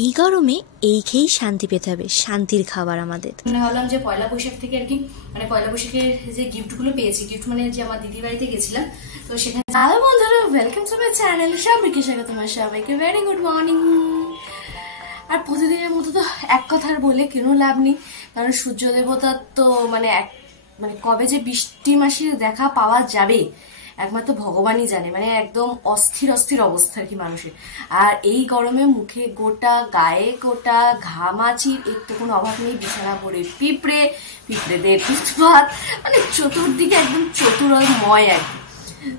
এই গরমে এই খেয়েই শান্তি পেতে হবে, শান্তির খাবার আমাদের। মনে হলাম যে পয়লা বৈশাখ থেকে আর কি, মানে পয়লা বৈশাখের যে গিফটগুলো পেয়েছি, গিফট মানে যে আমার দিদির বাড়িতে গেছিলাম, তো সেখানে হ্যালো বন্ধুরা, ওয়েলকাম টু মাই চ্যানেল। সবাইকে স্বাগত, তোমার সবাইকে ভেরি গুড মর্নিং। আর প্রতিদিনের মতো তো এক কথার বলে কেন লাভ নেই, কারণ সূর্য দেবতার তো মানে কবে যে বৃষ্টি মাসির দেখা পাওয়া যাবে একমাত্র ভগবানই জানে। মানে একদম অস্থির অস্থির অবস্থা আর কি মানুষের। আর এই গরমে মুখে গোটা, গায়ে গোটা ঘামাচির একটু কোনো অভাব নেই। বিছানা পড়ে পিঁপড়েদের উৎপাত, মানে চতুর্দিকে একদম চতুরময় আর কি।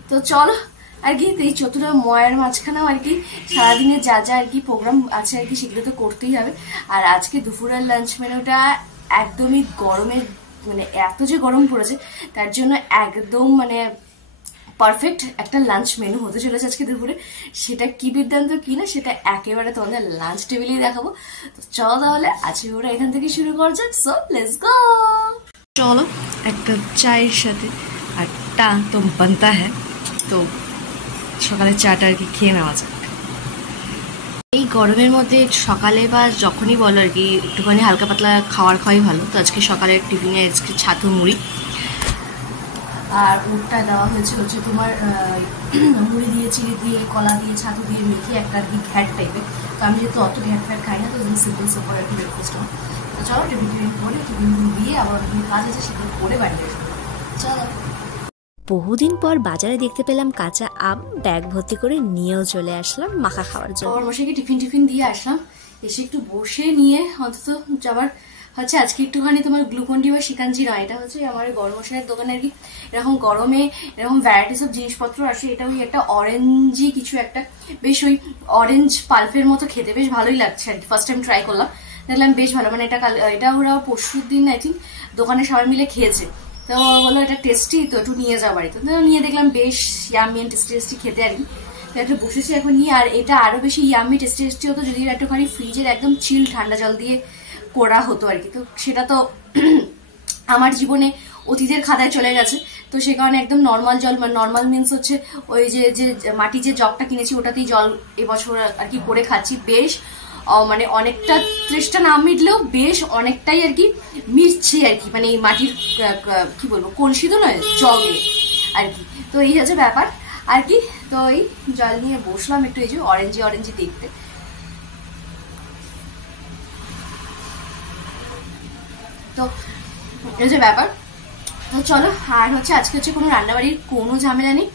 তো চলো আর কি, এই চতুরময়ের মাঝখানেও আর কি সারাদিনে যা যা আর কি প্রোগ্রাম আছে আর কি সেগুলো তো করতেই হবে। আর আজকে দুপুরের লাঞ্চ মেনুটা একদমই গরমের, মানে এত যে গরম পড়েছে তার জন্য একদম মানে পারফেক্ট একটা লাঞ্চ মেনু হতে চলেছে আজকে দুপুরে। সেটা কি বিদ্যান্ত কি না সেটা একেবারে তোমাদের লাঞ্চ টেবিলেই দেখাবো। তো চলো তাহলে আজকে ওরা এখান থেকে শুরু করা যাক। So let's go. চলো একটা চায়ের সাথে আটটা তো বানতা হ্যাঁ, তো সকালে চাটা আর কি খেয়ে নেওয়া যাক। এই গরমের মধ্যে সকালে বা যখনই বলো আর কি একটুখানি হালকা পাতলা খাওয়াই ভালো। তো আজকে সকালের টিফিনে আজকে ছাতু মুড়ি, আর ওটা দেওয়া হচ্ছে তোমার মুড়ি দিয়ে, চিড়ে দিয়ে, কলা দিয়ে, ছাতু দিয়ে মেখে একটা আর কি ঘ্যাট টাইপের। তো আমি যেহেতু অত ঘ্যাট ফ্যাট খাই না, তো সিম্পল সিম্পল আর কি ব্রেকফাস্ট হয়। তো চলো টিফিন করে টিফিন দিয়ে আবার অনেক কাজ আছে সেগুলো করে বাড়ি আসবো। চলো। বহুদিন পর বাজারে দেখতে পেলাম কাঁচা আম, ব্যাগ ভর্তি করে নিয়েও চলে আসলাম মাখা খাওয়ার জন্য। আমার মশাইকে টিফিন দিয়ে আসলাম, এসে একটু বসে নিয়ে অন্তত যাবার হচ্ছে আজকে একটুখানি তোমার গ্লুকন্ডি বা শিকাঞ্জি নয়, এটা হচ্ছে আমার গরম মশাইয়ের দোকানে আর কি। এরকম গরমে এরকম ভ্যারাইটিস অফ জিনিসপত্র আসে। এটা ওই একটা অরেঞ্জি কিছু একটা, বেশ ওই অরেঞ্জ পাল্পের মতো খেতে বেশ ভালোই লাগছে আর কি। ফার্স্ট টাইম ট্রাই করলাম, দেখলাম বেশ ভালো। মানে এটা ওরা পরশুর দিন আই থিঙ্ক দোকানে সবাই মিলে খেয়েছে, তো বললো এটা টেস্টি, তো একটু নিয়ে যাও বাড়িতে। তো নিয়ে দেখলাম বেশ ইয়ামি এন্ড টেস্টি খেতে আর কি। একটু বসেছি এখন নিয়ে। আর এটা আরো বেশি ইয়ামি টেস্টি হতো যদি একটুখানি ফ্রিজের একদম চিল ঠান্ডা জল দিয়ে করা হতো আর কি। তো সেটা তো আমার জীবনে অতীতের খাতায় চলে গেছে। তো সে কারণে একদম নর্মাল জল, মানে নর্মাল মিন্স হচ্ছে ওই যে মাটি যে জগটা কিনেছি ওটাতেই জল এবছর আর কি করে খাচ্ছি। বেশ মানে অনেকটা তৃষ্ণা না মিটলেও বেশ অনেকটাই আর কি মিটছে আর কি, মানে এই মাটির কি বলবো কলসি তো নয়, জগে আর কি। তো এই হচ্ছে ব্যাপার আর কি। তো এই জল নিয়ে বসলাম একটু, এই যে অরেঞ্জি দেখতে। তো এই যে ব্যাপার। তো চলো। আর হচ্ছে আজকে হচ্ছে কোনো রান্নাবাড়ির কোনো ঝামেলা নেই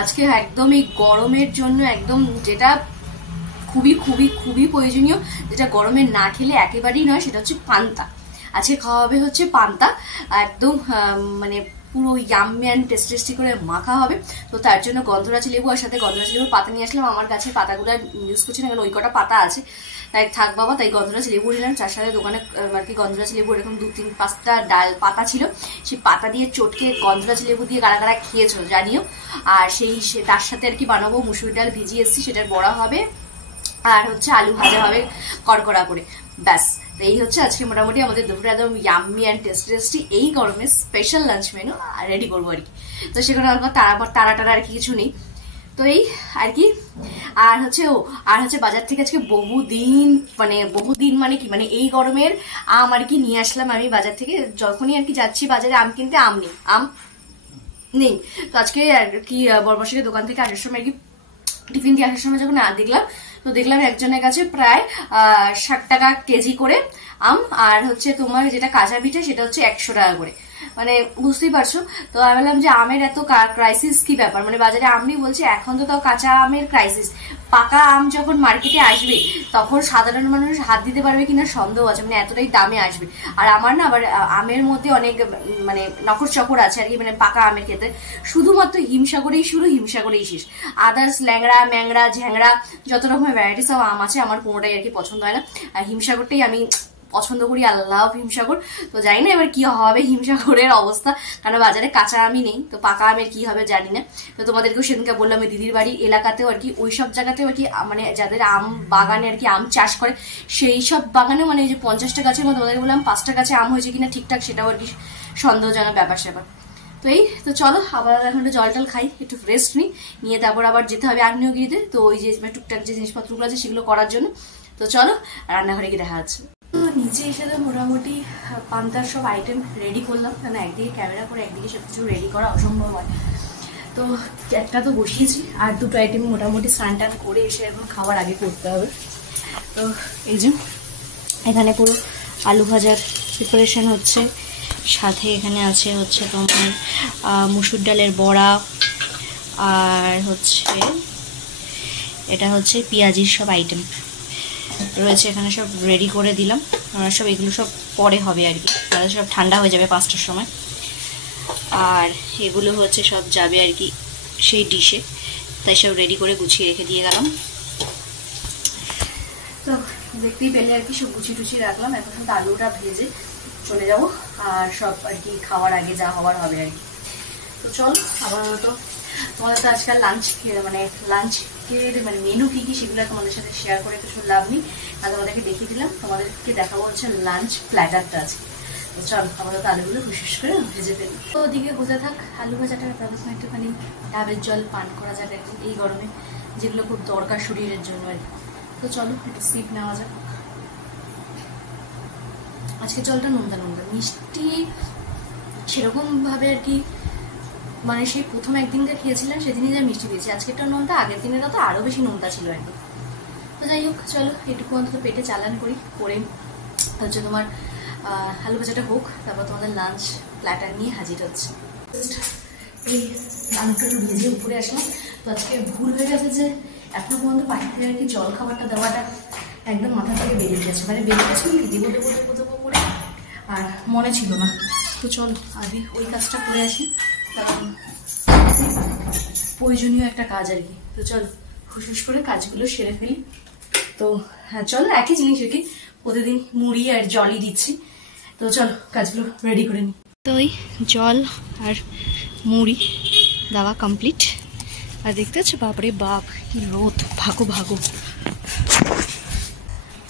আজকে। একদম এই গরমের জন্য একদম যেটা খুবই খুবই খুবই প্রয়োজনীয়, যেটা গরমে না খেলে একেবারেই নয়, সেটা হচ্ছে পান্তা। আজকে খাওয়া হবে হচ্ছে পান্তা, একদম মানে পুরো ইয়াম্মি অ্যান্ড টেস্টি করে মাখা হবে। তো তার জন্য গন্ধরাজ লেবু আর সাথে গন্ধরাজ লেবুর পাতা নিয়ে আসলাম। আমার কাছে পাতাগুলো ইউজ করছি না, কারণ ওই কটা পাতা আছে তাই থাক বাবা। তাই গন্ধরাজ লেবু নিলাম, তার সাথে দোকানে আর কি গন্ধরাজ লেবু এরকম 2-3-5টা ডাল পাতা ছিল, সেই পাতা দিয়ে চটকে গন্ধরাজ লেবু দিয়ে গাড়া গাড়া খেয়েছো জানিও। আর তার সাথে আর কি বানাবো মুসুর ডাল ভিজিয়ে এসেছি, সেটার বড়া হবে, আর হচ্ছে আলু ভাজা হবে কড়কড়া করে। ব্যাস, এই হচ্ছে আজকে মোটামুটি আমাদের দুপুরে একদম ইয়াম্মি অ্যান্ড টেস্টি এই গরমে স্পেশাল লাঞ্চ মেনু রেডি করবো আর কি। তো সেখানে তারা আর কি কিছু নেই। তো এই আর কি। আর হচ্ছে বাজার থেকে আজকে বহুদিন মানে কি, মানে এই গরমের আম আর কি নিয়ে আসলাম আমি বাজার থেকে। যখনই আর কি যাচ্ছি বাজারে আম কিনতে, আম নেই। তো আজকে আর কি বড়মশাইয়ের দোকান থেকে আসার সময় আর কি টিফিন দিয়ে আসার সময় যখন দেখলাম একজনের কাছে প্রায় 60 টাকা কেজি করে আম, আর হচ্ছে তোমার যেটা কাঁচা পিঠে সেটা হচ্ছে 100 টাকা করে। মানে বুঝতেই পারছো। তো আমি বললাম যে আমের এত ক্রাইসিস কি ব্যাপার, মানে বাজারে আম নেই বলছে। এখন তো তাও কাঁচা আমের ক্রাইসিস, পাকা আম যখন মার্কেটে আসবে তখন সাধারণ মানুষ হাত দিতে পারবে কিনা সন্দেহ আছে, মানে এতটাই দামে আসবে। আর আমার না আবার আমের মধ্যে অনেক মানে নখর চকর আছে আর কি, মানে পাকা আমের ক্ষেত্রে শুধুমাত্র হিমসাগরেই শুরু, হিমসাগরেই শেষ। আদার্স ল্যাংড়া ম্যাংড়া ঝ্যাংড়া যত রকমের ভ্যারাইটিস অফ আম আছে আমার কোনোটাই আর কি পছন্দ হয় না। আর হিমসাগরটাই আমি পছন্দ করি, আল্লাহ হিমসাগর। তো জানি না এবার কি হবে হিমসাগরের অবস্থা, কারণ বাজারে কাঁচা আমই নেই, তো পাকা আমের কি হবে জানি না। তো তোমাদেরকেও সেদিনকে বললাম দিদির বাড়ি এলাকাতেও আর কি ওই সব জায়গাতেও আর কি, মানে যাদের আম বাগানে আর কি আম চাষ করে সেই সব বাগানে, মানে এই যে 50টা গাছের মধ্যে তোমাদের বললাম 5টা গাছে আম হয়েছে কিনা ঠিকঠাক সেটাও আর কি সন্দেহজনক ব্যাপার স্যাপার। তো এই তো চলো আবার এখন জল টল খাই, একটু রেস্ট নিয়ে তারপর আবার যেতে হবে আগ্নেয়গিরিতে। তো ওই যে টুকটাক যে জিনিসপত্রগুলো আছে সেগুলো করার জন্য। তো চলো রান্নাঘরে গিয়ে দেখা যাচ্ছে। তো নিচে এসে তো মোটামুটি পান্তার সব আইটেম রেডি করলাম, কারণ একদিকে ক্যামেরা করে একদিকে সব কিছু রেডি করা অসম্ভব হয়। তো একটা তো বসিয়েছি, আর দুটো আইটেম মোটামুটি স্নান টান করে এসে এখন খাওয়ার আগে করতে হবে। তো এই যে এখানে পুরো আলু ভাজার প্রিপারেশন হচ্ছে, সাথে এখানে আছে হচ্ছে তোমার মুসুর ডালের বড়া, আর হচ্ছে এটা হচ্ছে পেঁয়াজির সব আইটেম রয়েছে এখানে, সব রেডি করে দিলাম। আমরা সব এগুলো সব পরে হবে আর কি, তাহলে সব ঠান্ডা হয়ে যাবে 5টার সময়। আর এগুলো হচ্ছে সব যাবে আর কি সেই ডিশে, তাই সব রেডি করে গুছিয়ে রেখে দিয়ে গেলাম। তো দেখতেই পেলে আর কি সব গুছিয়ে টুছিয়ে রাখলাম। এখন শুধু আলুটা ভেজে চলে যাব, আর সব আর কি খাওয়ার আগে যা হওয়ার হবে আর কি। তো চল আপাতত তোমাদের তো আজকাল লাঞ্চের মানে মেনু কি কি সেগুলো তোমাদের সাথে শেয়ার করে কিছু লাভ নেই, আর তোমাদেরকে দেখিয়ে দিলাম। তোমাদেরকে দেখাবো হচ্ছে লাঞ্চ প্ল্যাটারটা আছে। তো চল আপাতত আলুগুলো বিশেষ করে ভেজে ফেলি। তো ওদিকে বোঝা থাক আলু ভাজাটা, তাদের সঙ্গে একটুখানি ডাবের জল পান করা যাক একটু এই গরমে, যেগুলো খুব দরকার শরীরের জন্য আর কি। তো চলো একটু সিপ নেওয়া যাক। আজকে জলটা নোনতা নোনতা, মিষ্টি সেরকম ভাবে আর কি, মানে সেই প্রথম একদিনকে খেয়েছিলাম সেদিনই যা মিষ্টি দিয়েছি, আজকেরটা নোনতা, আগের দিনের তো আরো বেশি নোনতা ছিল একদম। তো যাই হোক চলো এটুকু অন্তত পেটে চালান করি, করে হচ্ছে তোমার আলু ভাজাটা হোক, তারপর তোমাদের লাঞ্চ প্ল্যাটার নিয়ে হাজির হচ্ছে। এই আলুটা একটু ভেজে উপরে আসলাম। তো আজকে ভুল হয়ে গেছে যে এখনো পর্যন্ত পাখিতে আর কি জল খাবারটা দেওয়াটা একদম মাথা থেকে বেরিয়ে গেছে, মানে বেরিয়ে গেছে দেবো করে, আর মনে ছিল না। তো চল আগে ওই কাজটা করে আসি, কারণ প্রয়োজনীয় একটা কাজ আর কি। তো চল হুস করে কাজগুলো সেরে ফেলি। তো হ্যাঁ চলো একই জিনিস আর কি, প্রতিদিন মুড়ি আর জলই দিচ্ছি। তো চল কাজগুলো রেডি করে নিই। তো ওই জল আর মুড়ি দেওয়া কমপ্লিট, আর দেখতে পাচ্ছ বাপরে বাপ কি রোদ, ভাগো ভাগো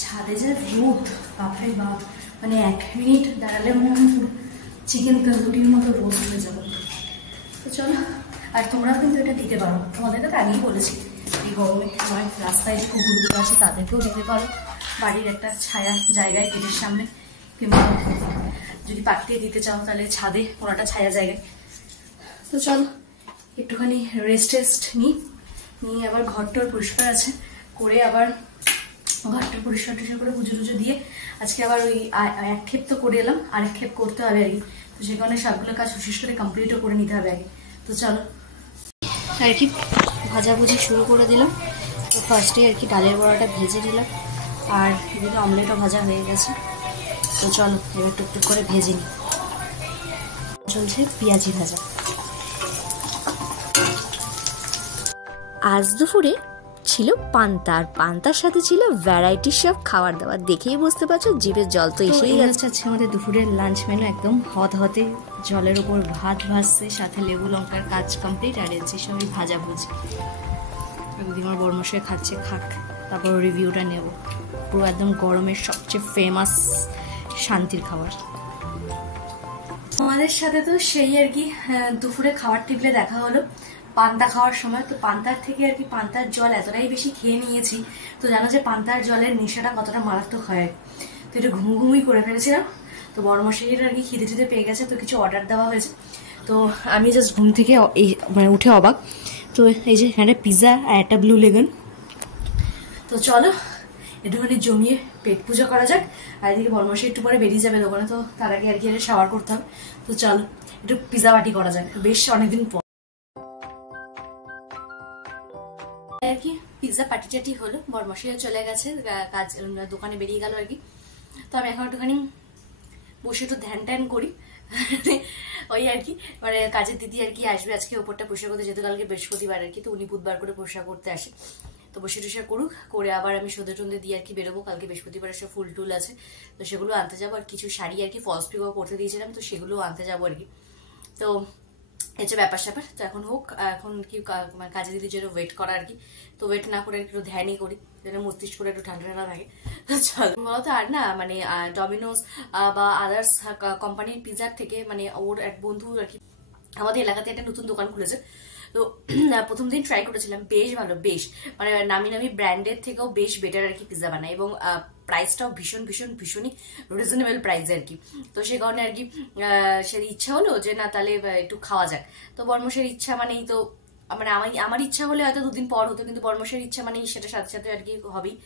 ছাদে যা রোদ, বাপরে বাপ, মানে 1 মিনিট দাঁড়ালে মনে হয় পুরো চিকেন তন্দুরির মতো রোদ হয়ে যাবে। তো চলো, আর তোমরাও কিন্তু এটা দিতে পারো, তোমাদেরকে তো আগেই বলেছি এই গরমে তোমার রাস্তায় যে কুকুরগুলো আছে তাদেরকেও দিতে পারো, বাড়ির একটা ছায়া জায়গায় গেটের সামনে, কিংবা যদি পাঠিয়ে দিতে চাও তাহলে ছাদে কোনো একটা ছায়া জায়গায়। তো চলো একটুখানি রেস্ট নিই, নিয়ে আবার ঘরটার পরিষ্কার আছে করে, আবার ঘরটা পরিষ্কার করে পুজো টুজো দিয়ে আজকে আবার ওই এক ক্ষেপ তো করে এলাম, আরেক ক্ষেপ করতে হবে আর কি। তো সে কারণে সবগুলো কাজ বিশেষ করে কমপ্লিটও করে নিতে হবে আগে। তো চলো আর কি ভাজাভুজি শুরু করে দিলাম। তো ফার্স্টে আর কি ডালের বড়াটা ভেজে দিলাম, আর এদিকে অমলেটও ভাজা হয়ে গেছে। তো চলো এবার টুকটুক করে ভেজে নিই। চলছে পেঁয়াজি ভাজা। আজ দুপুরে ছিল পান্তা, আর পান্তার সাথে ছিল ভ্যারাইটির সব খাবার দাবার, দেখেই বুঝতে পারছো জিভের জল তো এসেই যাচ্ছে। আজকে আমাদের দুপুরের লাঞ্চ মেনু একদম হতে জলের ওপর ভাত ভাজছে, সাথে লেবু লঙ্কার কাজ কমপ্লিট, আর এসে সবই ভাজাভুজি। যদি আমার বর্মশাই খাচ্ছে খাক, তারপর রিভিউটা নেব। পুরো একদম গরমের সবচেয়ে ফেমাস শান্তির খাবার। আমাদের সাথে তো সেই আর কি দুপুরে খাবার টেবিলে দেখা হলো পান্তা খাওয়ার সময়। তো পান্তার থেকে আর কি পান্তার জল এতটাই বেশি খেয়ে নিয়েছি, তো জানো যে পান্তার জলের নেশাটা কতটা মারাত্মক হয়। তো এটা ঘুমুঘুমি করে ফেলেছিলাম। তো বড়মশাইয়ের আর কি খিদে টিদে পেয়ে গেছে, তো কিছু অর্ডার দেওয়া হয়েছে। তো আমি জাস্ট ঘুম থেকে মানে উঠে অবাক। তো এই যে এখানে পিৎজা আর একটা ব্লু লেগন। তো চলো একটুখানি জমিয়ে পেট পুজো করা যাক। আর এদিকে বড়মশাই একটু পরে বেরিয়ে যাবে দোকানে, তো তার আগে আর কি শাওয়ার করতে হবে। তো চলো একটু পিৎজা পার্টি করা যাক, বেশ অনেকদিন পর আর কি পিৎজা পার্টি টাটি হলো। বড়মশাই চলে গেছে কাজ, দোকানে বেরিয়ে গেল আর কি। তো আমি এখন একটুখানি বসে একটু ধ্যান ট্যান করি, ওই আর কি, মানে কাজের দিদি আর কি আসবে আজকে ওপরটা পরিষ্কার করতে, যেহেতু কালকে বৃহস্পতিবার আর কি, তো উনি বুধবার করে পরিষ্কার করতে আসে। তো বসে টুসা করুক, করে আবার আমি সন্ধে টন্ধে দিয়ে আর কি বেরোবো। কালকে বৃহস্পতিবার সব ফুল টুল আছে, তো সেগুলো আনতে যাবো। আর কিছু শাড়ি আর কি ফলস পিকও পরতে দিয়েছিলাম, তো সেগুলো আনতে যাবো আর কি। তো হচ্ছে ব্যাপার স্যাপার। তো এখন হোক, এখন কি কাজে দিদির জন্য ওয়েট করা আর কি। তো ওয়েট না করে একটু ধ্যানই করি, যেন মস্তিষ্ক করে একটু ঠান্ডা ঠান্ডা থাকে। চলো বলতো, আর না মানে ডমিনোস বা আদার্স কোম্পানির পিৎজার থেকে, মানে ওর এক বন্ধু আর কি আমাদের এলাকাতে একটা নতুন দোকান খুলেছে। তো প্রথম দিন ট্রাই করেছিলাম, বেশ ভালো, বেশ মানে নামি নামি ব্র্যান্ডের থেকেও বেশ বেটার আর কি পিৎজা বানায়, এবং প্রাইসটাও ভীষণই রিজনেবল প্রাইসে আর কি। তো সে কারণে আর কি সে ইচ্ছা হলো যে না তাহলে একটু খাওয়া যাক। তো বর্মশের ইচ্ছা মানেই তো মানে আমার ইচ্ছা হলে হয়তো 2 দিন পর হতো, কিন্তু বর্মশের ইচ্ছা মানেই সেটা সাথে সাথে আর কি হবেই।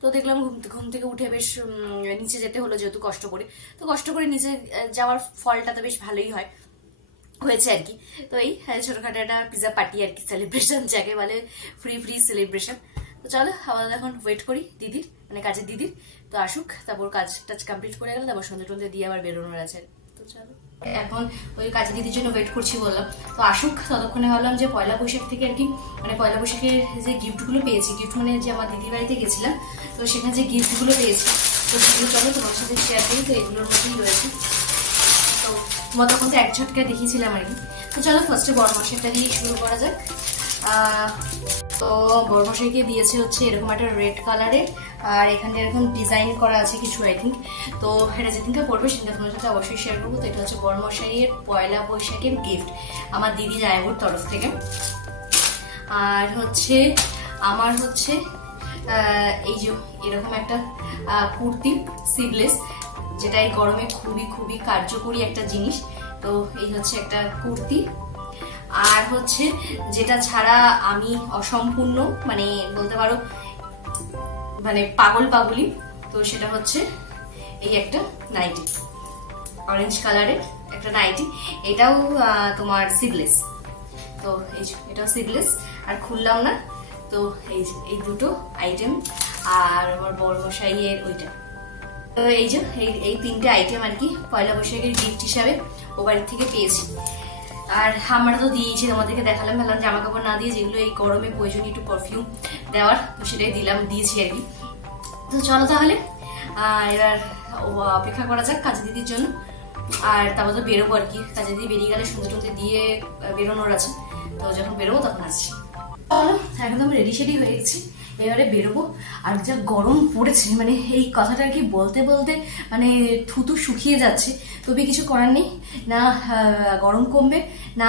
তো দেখলাম ঘুম থেকে উঠে বেশ নিচে যেতে হলো, যেহেতু কষ্ট করে নিচে যাওয়ার ফলটা তো বেশ ভালোই হয়েছে আর কি। তো এই ছোটখাটো একটা পিৎজা পার্টি আর কি, সেলিব্রেশন যাকে বলে, ফ্রি সেলিব্রেশন। তো চলো আবার এখন ওয়েট করি দিদির, মানে কাজের দিদির। তো আসুক, তারপর কাজ টাজ কমপ্লিট করে গেলে তারপর সন্ধ্যে টন্ধে দিয়ে আবার বেরোনোর আছে। তো চলো এখন ওই কাজের দিদির জন্য ওয়েট করছি বললাম। তো আসুক, ততক্ষণে ভাবলাম যে পয়লা বৈশাখ থেকে আর কি, মানে পয়লা বৈশাখের যে গিফটগুলো পেয়েছি, গিফট মানে যে আমার দিদির বাড়িতে গেছিলাম, তো সেখানে যে গিফটগুলো পেয়েছি তো সেগুলো চলো তোমার সাথে শেয়ার করি। তো এগুলোর মধ্যেই রয়েছে, তো তোমার তখন তো এক ঝটকা দেখিয়েছিলাম আর কি। তো চলো ফার্স্টে বড়মশাইটা দিয়ে শুরু করা যাক। তো বড়মশাইকে দিয়েছে হচ্ছে এরকম একটা রেড কালারের, আর এখানে এরকম ডিজাইন করা আছে কিছু আই থিঙ্ক। তো এটা যেদিনকে পড়বে সেদিনকে তোমার সাথে অবশ্যই শেয়ার করবো। তো এটা হচ্ছে বড়মশাইয়ের পয়লা বৈশাখের গিফট আমার দিদি জায়বুর তরফ থেকে। আর হচ্ছে আমার হচ্ছে এই যে এরকম একটা কুর্তি স্লিভলেস, যেটা এই গরমে খুবই কার্যকরী একটা জিনিস। তো এই হচ্ছে একটা কুর্তি। আর হচ্ছে যেটা ছাড়া আমি অসম্পূর্ণ, মানে বলতে পারো মানে পাগলি, তো সেটা হচ্ছে এই একটা নাইটি, অরেঞ্জ কালারের একটা নাইটি। এটাও তোমার স্লিভলেস। তো এটাও স্লিভলেস, আর খুললাম না। তো এই দুটো আইটেম, আর আমার বড়মশাইয়ের ওইটা। তো এই যে এই 3টে আইটেম আর কি পয়লা বৈশাখের গিফট হিসাবে ও বাড়ির থেকে পেয়েছি। আর আমরা তো দিয়েছি, তোমাদেরকে দেখালাম জামা কাপড় না দিয়ে যেগুলো এই গরমে প্রয়োজনীয় একটু পারফিউম দেওয়ার, তো সেটাই দিয়েছি আর কি। তো চলো তাহলে এবার অপেক্ষা করা যাক কাজে দিদির জন্য। আর তারপর তো বেরোবো আর কি, কাজে দিদি বেরিয়ে গেলে সন্ধ্যে টন্ধে দিয়ে বেরোনোর আছে। তো যখন বেরোবো তখন আসছি। চলো একদম রেডি শেডি হয়ে গেছি, এবারে বেরোবো। আর যা গরম পড়েছে, মানে এই কথাটা আর কি বলতে মানে থুতু শুকিয়ে যাচ্ছে, তবে কিছু করার নেই। না গরম কমবে, না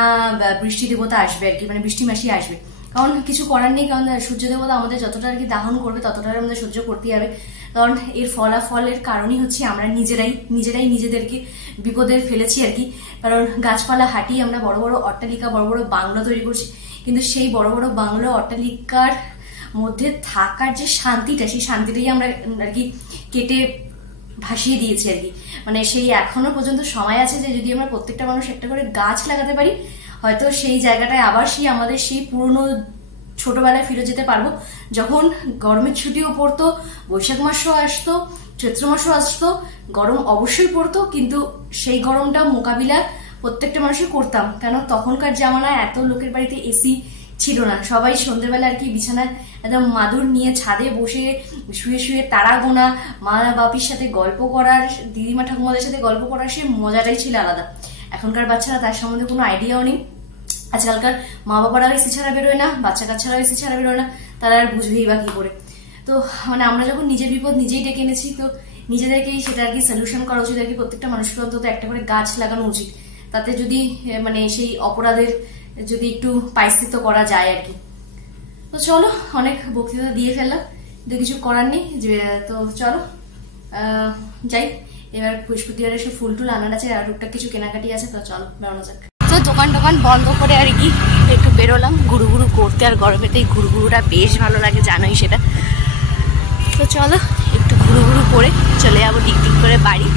বৃষ্টি দেবতা আসবে আর কি, মানে বৃষ্টি মাসি আসবে, কারণ কিছু করার নেই। কারণ সূর্য দেবতা আমাদের যতটা আর কি দাহন করবে ততটা আমাদের সহ্য করতেই হবে। কারণ এর ফলাফলের কারণই হচ্ছে আমরা নিজেরাই নিজেদেরকে বিপদে ফেলেছি আর কি। কারণ গাছপালা হাঁটিয়ে আমরা বড় বড় অট্টালিকা, বড় বড় বাংলো তৈরি করছি, কিন্তু সেই বড় বড় বাংলো অট্টালিকার মধ্যে থাকার যে শান্তিটা, সেই শান্তিটাই আমরা আর কি কেটে ভাসিয়ে দিয়েছি আর কি। মানে সেই এখনো পর্যন্ত সময় আছে যে যদি আমরা প্রত্যেকটা মানুষ একটা করে গাছ লাগাতে পারি, হয়তো সেই জায়গাটায় আবার আমাদের সেই পুরনো ছোটবেলায় ফিরে যেতে পারবো, যখন গরমের ছুটিও পড়তো, বৈশাখ মাসও আসতো, চৈত্র মাসও আসতো, গরম অবশ্যই পড়তো, কিন্তু সেই গরমটা মোকাবিলা প্রত্যেকটা মানুষই করতাম। কেন তখনকার জামানায় এত লোকের বাড়িতে এসি ছিল না, সবাই সন্ধ্যেবেলা আর কি বিছানায় একদম মাদুর নিয়ে ছাদে বসে শুয়ে তারা গোনা, মা বাপির সাথে গল্প করার, দিদিমা ঠাকুমাদের সাথে গল্প করার সে মজাটাই ছিল আলাদা। এখনকার বাচ্চারা তার সম্বন্ধে কোনো আইডিয়াও নেই। আজকালকার মা বাবারাও এসি ছাড়া বেরোয় না, বাচ্চা কাচ্চারাও এসি ছাড়া বেরোয় না, তারা আর বুঝবেই বা কি করে। তো মানে আমরা যখন নিজের বিপদ নিজেই ডেকে এনেছি, তো নিজেদেরকেই সেটা আর কি সলিউশন করা উচিত আর কি। প্রত্যেকটা মানুষকে অন্তত একটা করে গাছ লাগানো উচিত, তাতে যদি মানে সেই অপরাধের যদি একটু পাইস্থিত করা যায় আর কি। তো চলো অনেক বক্তৃতা দিয়ে ফেললাম, কিন্তু কিছু করার নেই। তো চলো যাই, এবার বৃহস্পতিবারে সব ফুল টুল আনার আছে, আর টুকটাক কিছু কেনাকাটি আছে। তো চলো বেরোনো যাক। তো দোকান বন্ধ করে আর কি একটু বেরোলাম ঘুরু করতে। আর গরমেতেই ঘুরুটা বেশ ভালো লাগে, জানোই সেটা। তো চলো একটু ঘুরু করে চলে যাবো ডিক করে বাড়ি।